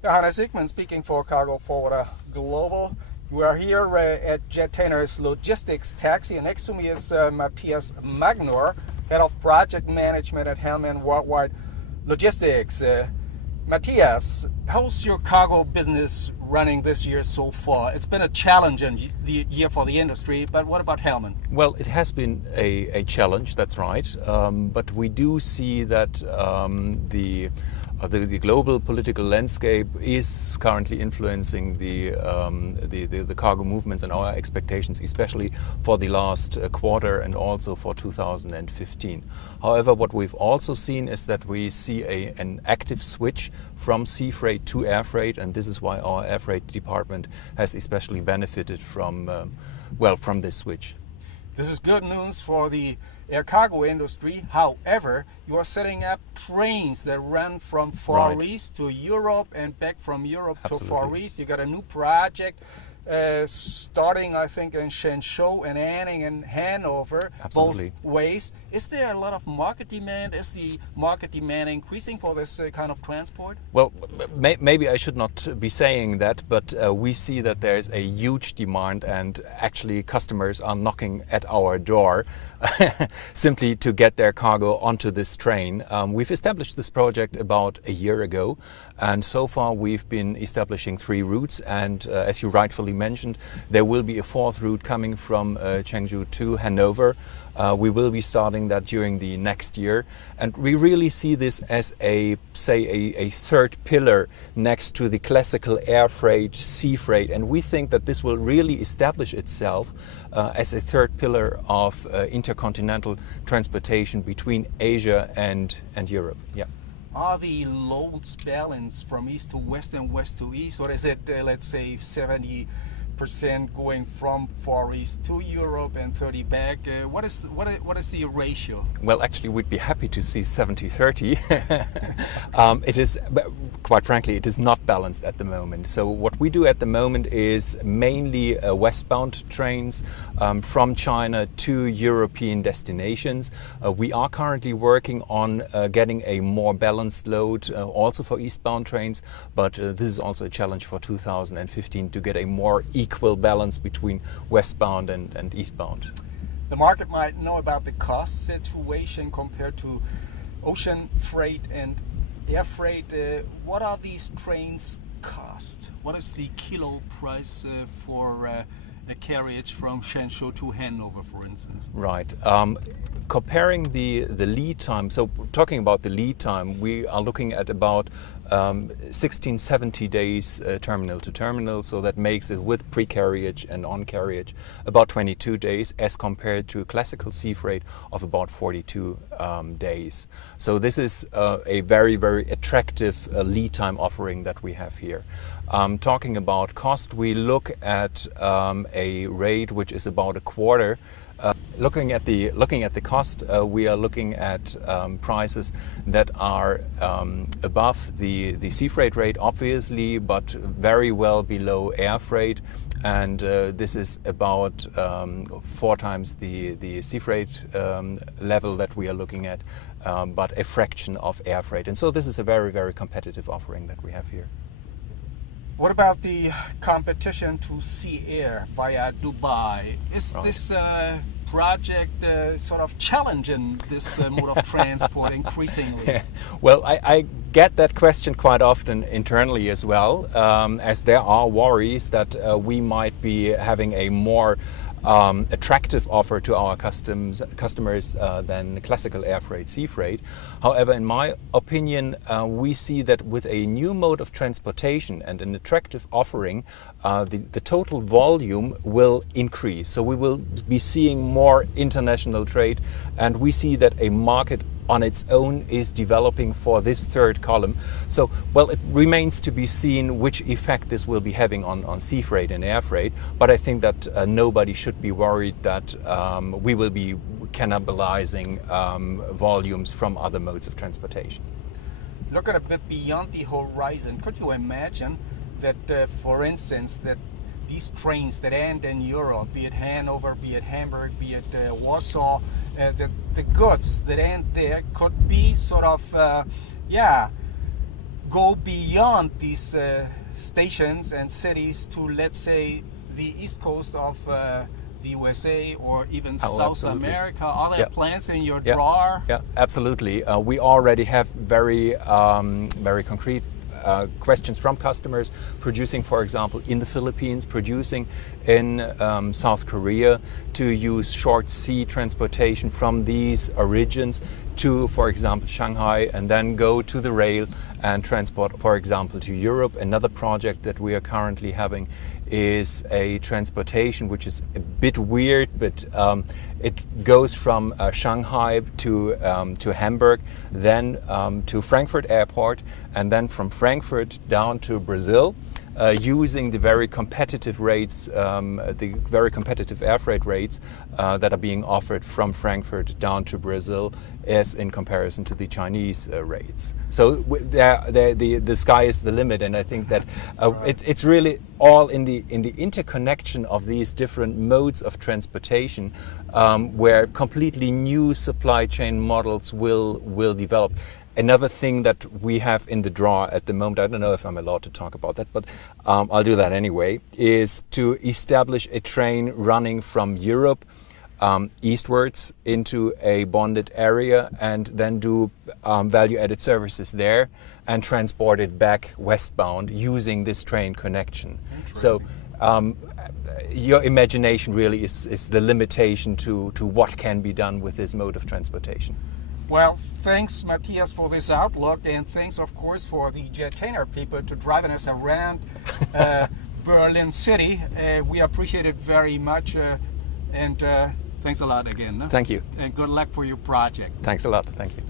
Johannes Sigmund speaking for Cargo Forwarder Global. We are here at Jettainer's Logistics Taxi, and next to me is Matthias Magnor, Head of Project Management at Hellman Worldwide Logistics. Matthias, how's your cargo business running this year so far? It's been a challenging year for the industry, but what about Hellman? Well, it has been a challenge, that's right. But we do see that the global political landscape is currently influencing the cargo movements and our expectations, especially for the last quarter and also for 2015. However, what we've also seen is that we see an active switch from sea freight to air freight, and this is why our air freight department has especially benefited from this switch. This is good news for the air cargo industry. However, you are setting up trains that run from Far East to Europe and back from Europe to Far East. You got a new project starting, I think, in Shenzhou and ending in Hanover. Absolutely. Both ways. Is there a lot of market demand? Is the market demand increasing for this kind of transport? Well, maybe I should not be saying that, but we see that there is a huge demand, and actually customers are knocking at our door simply to get their cargo onto this train. We've established this project about a year ago, and so far we've been establishing 3 routes, and as you rightfully mentioned, there will be a 4th route coming from Chengdu to Hanover. We will be starting that during the next year, and we really see this as a 3rd pillar next to the classical air freight, sea freight, and we think that this will really establish itself as a 3rd pillar of intercontinental transportation between Asia and Europe. Yeah. Are the loads balanced from east to west and west to east, or is it, let's say, 70% going from Far East to Europe and 30 back? What is the ratio? Well, actually, we'd be happy to see 70-30. It is, quite frankly, it is not balanced at the moment. So what we do at the moment is mainly westbound trains from China to European destinations. We are currently working on getting a more balanced load also for eastbound trains, but this is also a challenge for 2015 to get a more equal balance between westbound and eastbound. The market might know about the cost situation compared to ocean freight and air freight. What are these trains cost? What is the kilo price for a carriage from Shenzhou to Hanover, for instance? Right. Comparing the lead time, so talking about the lead time, we are looking at about 16-17 days terminal to terminal, so that makes it with pre-carriage and on-carriage about 22 days as compared to classical sea freight of about 42 days. So this is a very, very attractive lead time offering that we have here. Talking about cost, we look at a rate which is about a quarter. Looking at the cost, we are looking at prices that are above the sea freight rate, obviously, but very well below air freight, and this is about 4 times the sea freight level that we are looking at, but a fraction of air freight. And so this is a very, very competitive offering that we have here. What about the competition to sea air via Dubai? Is this project sort of challenging this mode of transport increasingly? Well, I get that question quite often internally as well, as there are worries that we might be having a more attractive offer to our customers than classical air freight, sea freight. However, in my opinion, we see that with a new mode of transportation and an attractive offering, the total volume will increase. So we will be seeing more international trade, and we see that a market on its own is developing for this 3rd column. So, well, it remains to be seen which effect this will be having on sea freight and air freight, but I think that nobody should be worried that we will be cannibalizing volumes from other modes of transportation. Looking a bit beyond the horizon, could you imagine that, for instance, that these trains that end in Europe, be it Hanover, be it Hamburg, be it Warsaw, the goods that end there could be sort of, go beyond these stations and cities to, let's say, the east coast of the USA or even South absolutely. America? Are there Yeah. plans in your Yeah. drawer? Yeah, absolutely. We already have very concrete questions from customers producing, for example, in the Philippines, producing in South Korea, to use short sea transportation from these origins to, for example, Shanghai, and then go to the rail and transport, for example, to Europe. Another project that we are currently having is a transportation which is a bit weird, but it goes from Shanghai to Hamburg, then to Frankfurt Airport, and then from Frankfurt down to Brazil, using the very competitive rates, the very competitive air freight rates that are being offered from Frankfurt down to Brazil, as in comparison to the Chinese rates. So the sky is the limit, and I think that it's really all in the interconnection of these different modes of transportation, where completely new supply chain models will develop. Another thing that we have in the drawer at the moment, I don't know if I'm allowed to talk about that, but I'll do that anyway, is to establish a train running from Europe eastwards into a bonded area, and then do value-added services there and transport it back westbound using this train connection. So your imagination really is the limitation to what can be done with this mode of transportation. Well, thanks, Matthias, for this outlook, and thanks, of course, for the Jetainer people to driving us around Berlin City. We appreciate it very much, and thanks a lot again. No? Thank you. And good luck for your project. Thanks a lot. Thank you.